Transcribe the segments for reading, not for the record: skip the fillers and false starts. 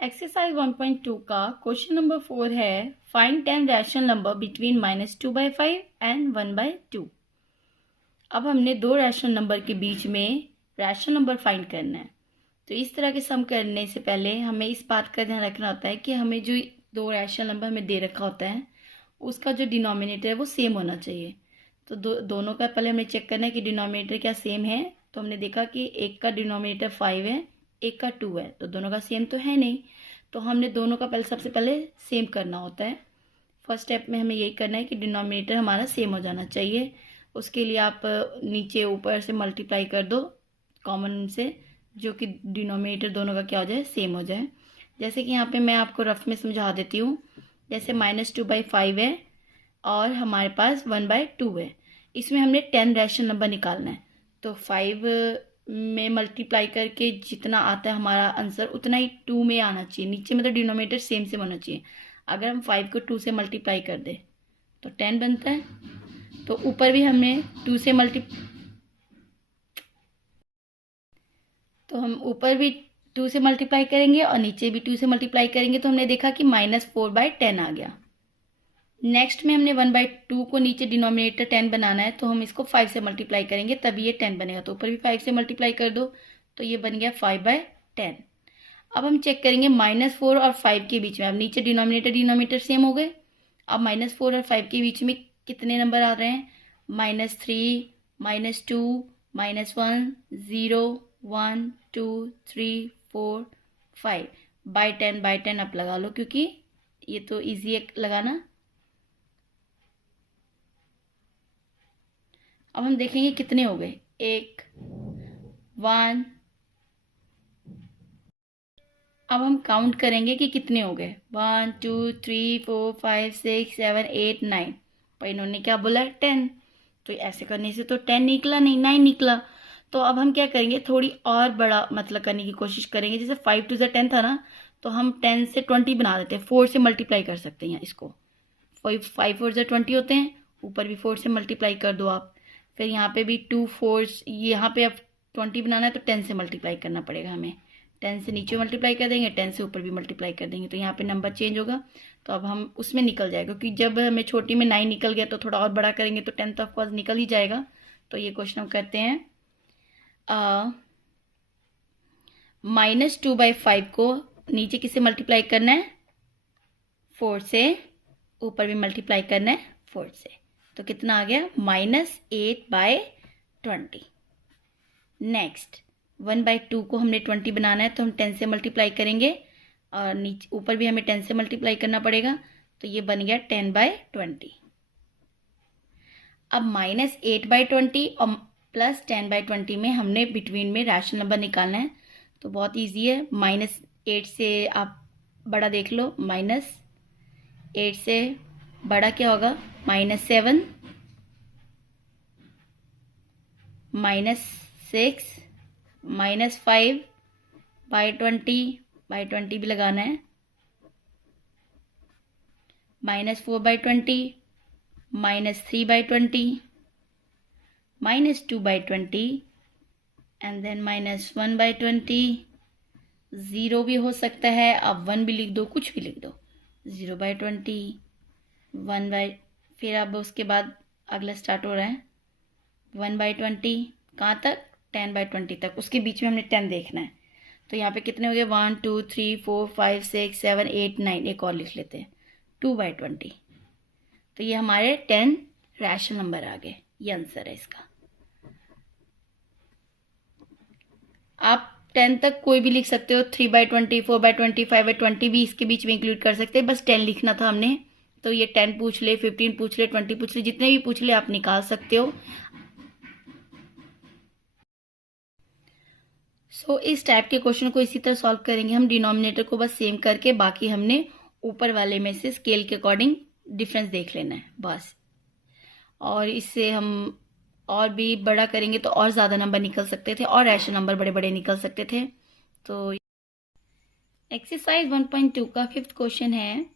Exercise 1.2 का question number 4 है find 10 rational number between -2/5 and 1/2। अब हमने दो रैशनल नंबर के बीच में रैशनल नंबर फाइंड करना है। तो इस तरह के सम करने से पहले हमें इस बात का ध्यान रखना होता है कि हमें जो दो रैशनल नंबर हमें दे रखा होता है उसका जो डिनोमिनेटर है वो सेम होना चाहिए। तो दोनों का पहले हमें चेक करना है कि डिनोमिनेटर क्या सेम है। तो हमने देखा कि एक का डिनोमिनेटर 5 है, एक का 2 है, तो दोनों का सेम तो है नहीं। तो हमने दोनों का सबसे पहले सेम करना होता है। फर्स्ट स्टेप में हमें यही करना है कि डिनोमिनेटर हमारा सेम हो जाना चाहिए। उसके लिए आप नीचे ऊपर से मल्टीप्लाई कर दो कॉमन से, जो कि डिनोमिनेटर दोनों का क्या हो जाए, सेम हो जाए। जैसे कि यहाँ पे मैं आपको रफ में समझा देती हूँ। जैसे -2/5 है और हमारे पास 1/2 है। इसमें हमने 10 रैशनल नंबर निकालना है। तो 5 में मल्टीप्लाई करके जितना आता है हमारा आंसर उतना ही 2 में आना चाहिए। नीचे मतलब डिनोमिनेटर सेम सेम होना चाहिए। अगर हम 5 को 2 से मल्टीप्लाई कर दे तो 10 बनता है। तो ऊपर भी हमें 2 से तो हम ऊपर भी 2 से मल्टीप्लाई करेंगे और नीचे भी 2 से मल्टीप्लाई करेंगे। तो हमने देखा कि -4/10 आ गया। नेक्स्ट में हमने 1/2 को नीचे डिनोमिनेटर 10 बनाना है, तो हम इसको 5 से मल्टीप्लाई करेंगे तभी ये 10 बनेगा। तो ऊपर भी 5 से मल्टीप्लाई कर दो तो ये बन गया 5/10। अब हम चेक करेंगे -4 और 5 के बीच में। अब नीचे डिनोमिनेटर सेम हो गए। अब -4 और 5 के बीच में कितने नंबर आ रहे हैं? -3, -2, -1, 0, 1, 2, 3, 4, 5 बाय 10 आप लगा लो, क्योंकि ये तो ईजी है लगाना। अब हम देखेंगे कितने हो गए। 1, 1। अब हम काउंट करेंगे कि कितने हो गए। 1, 2, 3, 4, 5, 6, 7, 8, 9। पर इन्होंने क्या बोला? 10। तो ऐसे करने से तो 10 निकला नहीं, 9 निकला। तो अब हम क्या करेंगे, थोड़ी और बड़ा मतलब करने की कोशिश करेंगे। जैसे 5 to 10 था ना, तो हम 10 से 20 बना देते हैं। 4 से मल्टीप्लाई कर सकते हैं इसको। 5 4 20 होते हैं। ऊपर भी 4 से मल्टीप्लाई कर दो आप। फिर यहाँ पे भी 2 4, यहाँ पे अब 20 बनाना है तो 10 से मल्टीप्लाई करना पड़ेगा हमें। 10 से नीचे मल्टीप्लाई कर देंगे, 10 से ऊपर भी मल्टीप्लाई कर देंगे, तो यहाँ पे नंबर चेंज होगा। तो अब हम उसमें निकल जाएगा, क्योंकि जब हमें छोटी में 9 निकल गया तो थोड़ा और बड़ा करेंगे तो 10 तो ऑफकोर्स निकल ही जाएगा। तो ये क्वेश्चन हम करते हैं। -2/5 को नीचे किससे मल्टीप्लाई करना है? 4 से। ऊपर भी मल्टीप्लाई करना है 4 से। तो कितना आ गया? -8/20। नेक्स्ट 1/2 को हमने 20 बनाना है, तो हम 10 से मल्टीप्लाई करेंगे और नीचे ऊपर भी हमें 10 से मल्टीप्लाई करना पड़ेगा। तो ये बन गया 10/20। अब -8/20 और +10/20 में हमने बिटवीन में रैशनल नंबर निकालना है। तो बहुत इजी है। -8 से आप बड़ा देख लो। -8 से बड़ा क्या होगा? -7, -6, -5/20 भी लगाना है, -4/20, -3/20, -2/20 एंड देन -1/20। 0 भी हो सकता है, आप 1 भी लिख दो, कुछ भी लिख दो। 0/20, 1 फिर अब उसके बाद अगला स्टार्ट हो रहा है 1/20। कहाँ तक? 10/20 तक। उसके बीच में हमने 10 देखना है। तो यहाँ पे कितने हो गए? 1 2 3 4 5 6 7 8 9। एक और लिख लेते हैं 2/20। तो ये हमारे 10 रैशनल नंबर आ गए। ये आंसर है इसका। आप 10 तक कोई भी लिख सकते हो। 3/20, 4/20, 5/20 भी इसके बीच में इंक्लूड कर सकते हैं। बस 10 लिखना था हमने। तो ये 10 पूछ ले, 15 पूछ ले, 20 पूछ ले, जितने भी पूछ ले आप निकाल सकते हो। इस टाइप के क्वेश्चन को इसी तरह सॉल्व करेंगे हम। डिनोमिनेटर को बस सेम करके बाकी हमने ऊपर वाले में से स्केल के अकॉर्डिंग डिफरेंस देख लेना है बस। और इससे हम और भी बड़ा करेंगे तो और ज़्यादा नंबर निकल सकते थे और रैशनल नंबर बड़े बड़े निकल सकते थे। तो एक्सरसाइज 1.2 का 5th क्वेश्चन है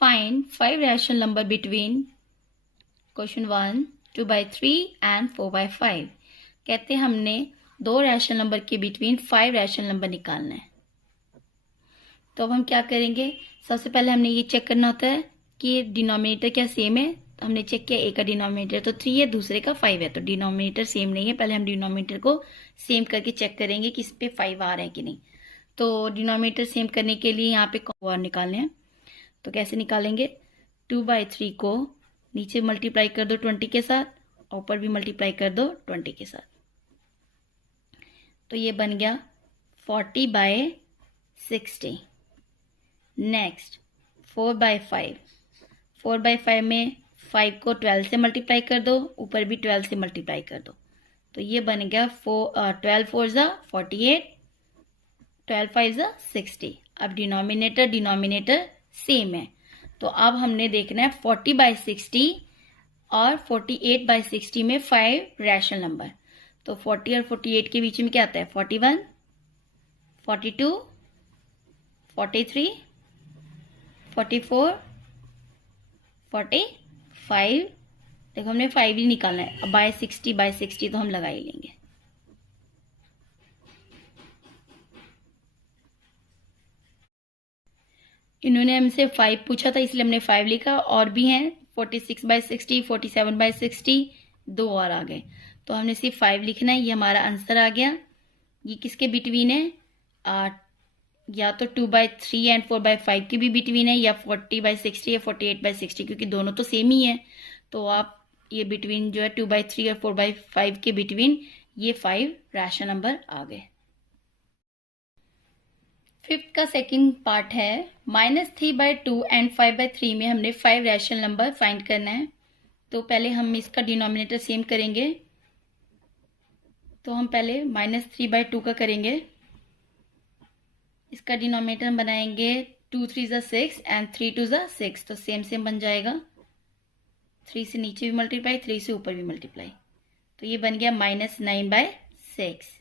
find 5 rational number between question 1 2/3 and 4/5। कहते हैं हमने दो रैशनल नंबर के बिटवीन 5 रैशनल नंबर निकालना है। तो अब हम क्या करेंगे, सबसे पहले हमने ये चेक करना होता है कि डिनोमिनेटर क्या सेम है। तो हमने चेक किया, एक का डिनोमिनेटर तो 3 है, दूसरे का 5 है, तो डिनोमिनेटर सेम नहीं है। पहले हम डिनोमिनेटर को सेम करके चेक करेंगे कि इस पे 5 आ रहे हैं कि नहीं। तो डिनोमिनेटर सेम करने के लिए यहाँ पे और निकालने हैं। तो कैसे निकालेंगे, 2/3 को नीचे मल्टीप्लाई कर दो 20 के साथ, ऊपर भी मल्टीप्लाई कर दो 20 के साथ। तो ये बन गया 40/60। नेक्स्ट 4/5, 4/5 में 5 को 12 से मल्टीप्लाई कर दो, ऊपर भी 12 से मल्टीप्लाई कर दो। तो ये बन गया 12 4 ज़ा 48, 12 5 ज़ा 60। अब डिनोमिनेटर सेम है। तो अब हमने देखना है 40/60 और 48/60 में 5 रैशनल नंबर। तो 40 और 48 के बीच में क्या आता है, 41, 42, 43, 44, 45। देखो हमने 5 ही निकालना है। अब बाय 60 तो हम लगा ही लेंगे। इन्होंने हमसे 5 पूछा था इसलिए हमने 5 लिखा, और भी हैं 46/60, 47/60, 2 और आ गए। तो हमने सिर्फ 5 लिखना है। ये हमारा आंसर आ गया। ये किसके बिटवीन है, या तो 2/3 एंड 4/5 के भी बिटवीन है, या 40/60 या 48/60, क्योंकि दोनों तो सेम ही है। तो आप ये बिटवीन जो है 2/3 और 4/5 के बिटवीन ये 5 रैशनल नंबर आ गए। फिफ्थ का सेकंड पार्ट है -3/2 एंड 5/3 में हमने 5 रैशनल नंबर फाइंड करना है। तो पहले हम इसका डिनोमिनेटर सेम करेंगे। तो हम पहले -3/2 का करेंगे। इसका डिनोमिनेटर हम बनाएंगे 2 3 ज़ा 6 एंड 3 2 ज़ा 6। तो सेम बन जाएगा। 3 से नीचे भी मल्टीप्लाई, 3 से ऊपर भी मल्टीप्लाई। तो ये बन गया -9/6।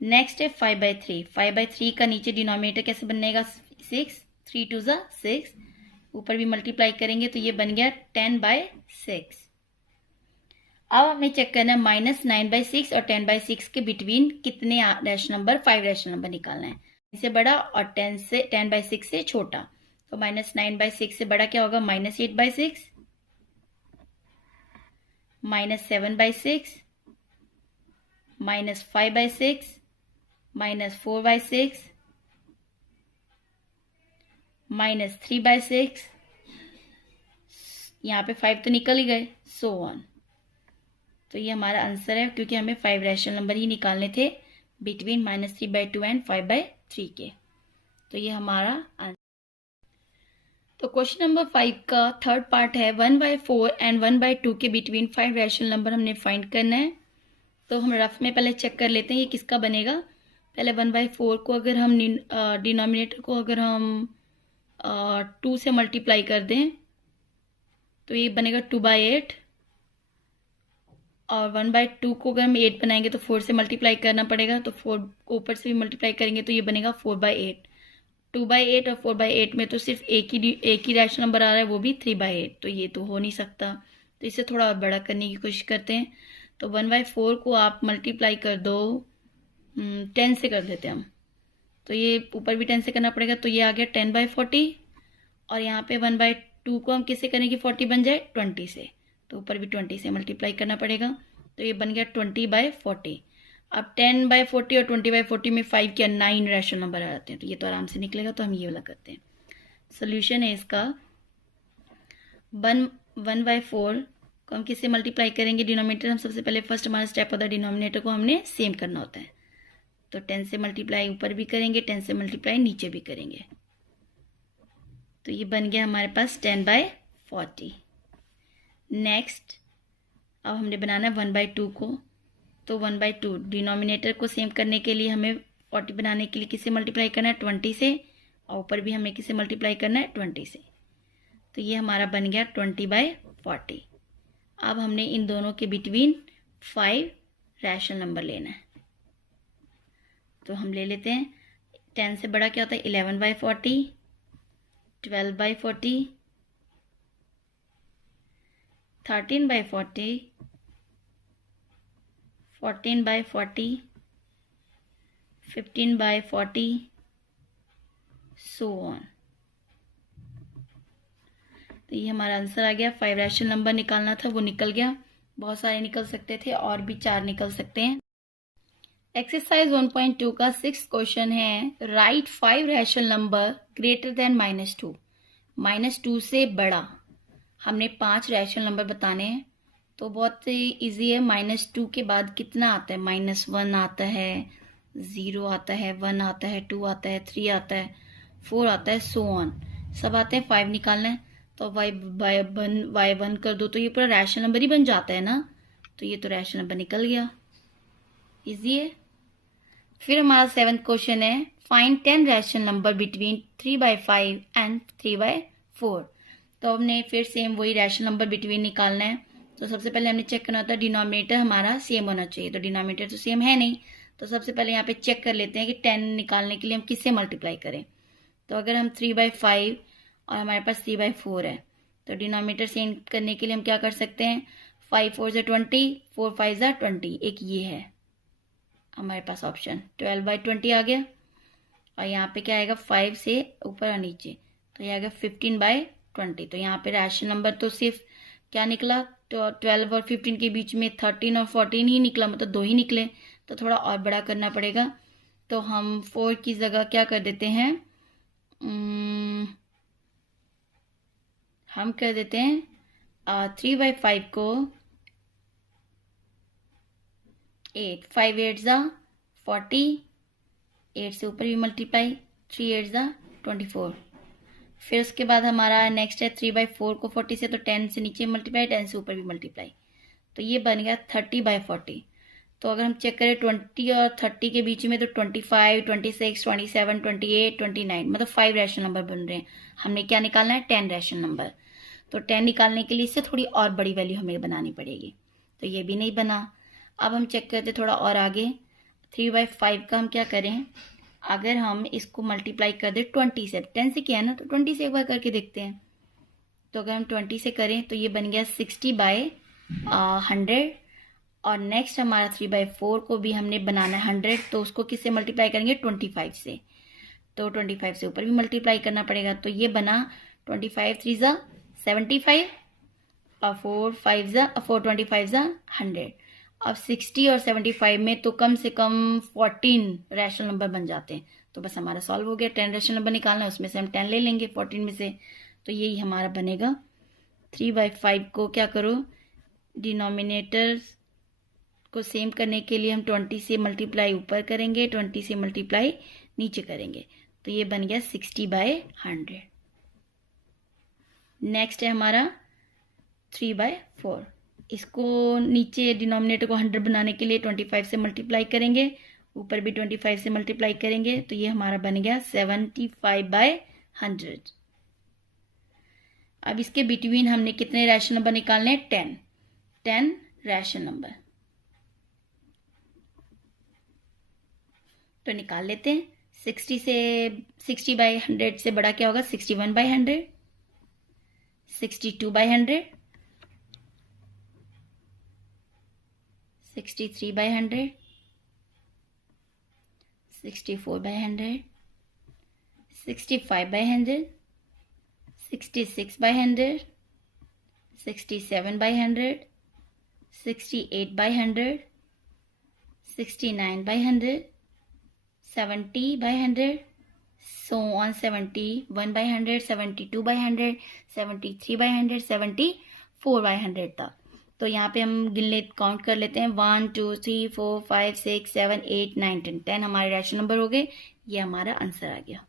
नेक्स्ट है 5/3। 5/3 का नीचे डिनोमिनेटर कैसे बनेगा, 6, 3 2 ज़ा 6, ऊपर भी मल्टीप्लाई करेंगे तो ये बन गया 10/6। अब हमें चेक करना है -9/6 और 10/6 के बिटवीन कितने रैशनल नंबर, 5 रैशनल नंबर निकालना है। से बड़ा और 10/6 से छोटा। तो -9/6 से बड़ा क्या होगा, -8/6, -7/6, -5/6, -4/6, -3/6। यहाँ पे 5 तो निकल ही गए, सो ऑन। तो ये हमारा आंसर है, क्योंकि हमें 5 रैशनल नंबर ही निकालने थे बिटवीन -3/2 एंड 5/3 के। तो ये हमारा आंसर। तो क्वेश्चन नंबर 5 का थर्ड पार्ट है 1/4 एंड 1/2 के बिटवीन 5 रैशनल नंबर हमने फाइंड करना है। तो हम रफ में पहले चेक कर लेते हैं ये किसका बनेगा। पहले 1/4 को अगर हम डिनोमिनेटर को अगर हम 2 से मल्टीप्लाई कर दें तो ये बनेगा 2/8, और 1/2 को अगर हम 8 बनाएंगे तो 4 से मल्टीप्लाई करना पड़ेगा। तो 4 को ऊपर से भी मल्टीप्लाई करेंगे तो ये बनेगा 4/8। 2/8 और 4/8 में तो सिर्फ एक ही रैशनल नंबर आ रहा है, वो भी 3/8। तो ये तो हो नहीं सकता। तो इसे थोड़ा और बड़ा करने की कोशिश करते हैं। तो 1/4 को आप मल्टीप्लाई कर दो 10 से, कर देते हैं हम। तो ये ऊपर भी 10 से करना पड़ेगा। तो ये आ गया 10/40, और यहाँ पे 1/2 को हम किससे करें कि 40 बन जाए, 20 से। तो ऊपर भी 20 से मल्टीप्लाई करना पड़ेगा। तो ये बन गया 20/40। अब 10/40 और 20/40 में 5 क्या 9 रैशनल नंबर आ जाते हैं। तो ये तो आराम से निकलेगा। तो हम ये वाला करते हैं। सोल्यूशन है इसका 1/4 को हम किससे मल्टीप्लाई करेंगे, डिनोमिनेटर। हम सबसे पहले फर्स्ट हमारा स्टेप होता है डिनोमिनेटर को हमने सेम करना होता है। तो 10 से मल्टीप्लाई ऊपर भी करेंगे, 10 से मल्टीप्लाई नीचे भी करेंगे। तो ये बन गया हमारे पास 10/40। नेक्स्ट अब हमने बनाना है 1/2 को। तो 1/2 डिनोमिनेटर को सेम करने के लिए हमें 40 बनाने के लिए किससे मल्टीप्लाई करना है, 20 से, और ऊपर भी हमें किससे मल्टीप्लाई करना है, 20 से। तो ये हमारा बन गया 20/40। अब हमने इन दोनों के बिटवीन 5 रैशनल नंबर लेना है। तो हम ले लेते हैं 10 से बड़ा क्या होता है, 11/40, 12/40, 13/40, 14/40, 15/40, सो ऑन। तो ये हमारा आंसर आ गया। 5 रैशनल नंबर निकालना था, वो निकल गया। बहुत सारे निकल सकते थे, और भी 4 निकल सकते हैं। एक्सरसाइज 1.2 का 6th क्वेश्चन है, right 5 rational number greater than -2। -2 से बड़ा हमने 5 रैशनल नंबर बताने हैं। तो बहुत इजी है। -2 के बाद कितना आता है? -1 आता है, 0 आता है, 1 आता है, 2 आता है, 3 आता है, 4 आता है, सो ऑन सब आते हैं। 5 निकालना है तो y1 कर दो तो ये पूरा रैशनल नंबर ही बन जाता है ना। तो ये तो रैशनल नंबर निकल गया, इजी है। फिर हमारा 7th क्वेश्चन है, find 10 rational number between 3/5 and 3/4। तो हमने फिर सेम वही रैशनल नंबर बिटवीन निकालना है। तो सबसे पहले हमने चेक करना होता है डिनोमिनेटर हमारा सेम होना चाहिए। तो डिनोमिनेटर तो सेम है नहीं, तो सबसे पहले यहाँ पे चेक कर लेते हैं कि 10 निकालने के लिए हम किससे मल्टीप्लाई करें। तो अगर हम 3/5 और हमारे पास 3/4 है, तो डिनोमिनेटर सेम करने के लिए हम क्या कर सकते हैं? 5 4 = 20, 4 5 = 20। एक ये है हमारे पास ऑप्शन, 12/20 आ गया। और यहाँ पे क्या आएगा? 5 से ऊपर और नीचे, तो ये आएगा 15/20। तो यहाँ पे रैशनल नंबर तो सिर्फ क्या निकला? तो 12 और 15 के बीच में 13 और 14 ही निकला, मतलब 2 ही निकले। तो थोड़ा और बड़ा करना पड़ेगा। तो हम 4 की जगह क्या कर देते हैं? हम कर देते हैं 3/5 को 8, 5 8 = 40, 8 से ऊपर भी मल्टीप्लाई, 3 8 = 24। फिर उसके बाद हमारा नेक्स्ट है 3/4 को 40 से, तो 10 से नीचे मल्टीप्लाई, 10 से ऊपर भी मल्टीप्लाई। तो ये बन गया 30/40। तो अगर हम चेक करें 20 और 30 के बीच में, तो 25, 26, 27, 28, 29, मतलब 5 रैशनल नंबर बन रहे हैं। हमने क्या निकालना है? 10 रैशनल नंबर। तो 10 निकालने के लिए इससे थोड़ी और बड़ी वैल्यू हमें बनानी पड़ेगी। तो ये भी नहीं बना। अब हम चेक करते थोड़ा और आगे। 3/5 का हम क्या करें? अगर हम इसको मल्टीप्लाई कर दें 20 से, 10 से किया है ना, तो 20 से एक बार करके देखते हैं। तो अगर हम 20 से करें तो ये बन गया 60/100। और नेक्स्ट हमारा 3/4 को भी हमने बनाना है 100, तो उसको किससे मल्टीप्लाई करेंगे? 25 से। तो 25 से ऊपर भी मल्टीप्लाई करना पड़ेगा। तो ये बना 25 3 = 75 और 4 25 = 100। अब 60 और 75 में तो कम से कम 14 रैशनल नंबर बन जाते हैं। तो बस हमारा सॉल्व हो गया। 10 रैशनल नंबर निकालना है, उसमें से हम 10 ले लेंगे 14 में से। तो यही हमारा बनेगा। 3/5 को क्या करो? डिनोमिनेटर को सेम करने के लिए हम 20 से मल्टीप्लाई ऊपर करेंगे, 20 से मल्टीप्लाई नीचे करेंगे। तो ये बन गया 60/100। नेक्स्ट है हमारा 3/4। इसको नीचे डिनोमिनेटर को 100 बनाने के लिए 25 से मल्टीप्लाई करेंगे, ऊपर भी 25 से मल्टीप्लाई करेंगे। तो ये हमारा बन गया 75/100। अब इसके बिटवीन हमने कितने रैशनल नंबर निकालने हैं? 10 रैशनल नंबर। तो निकाल लेते हैं। 60/100 से बड़ा क्या होगा? 61/100, 62/100, 63/100, 64/100, 65/100, 66/100, 67/100, 68/100, 69/100, 70/100, so on 71/100, 72/100, 73/100, 74/100 तक। तो यहाँ पे हम काउंट कर लेते हैं। 1 2 3 4 5 6 7 8 9 10 हमारे रैशनल नंबर हो गए। ये हमारा आंसर आ गया।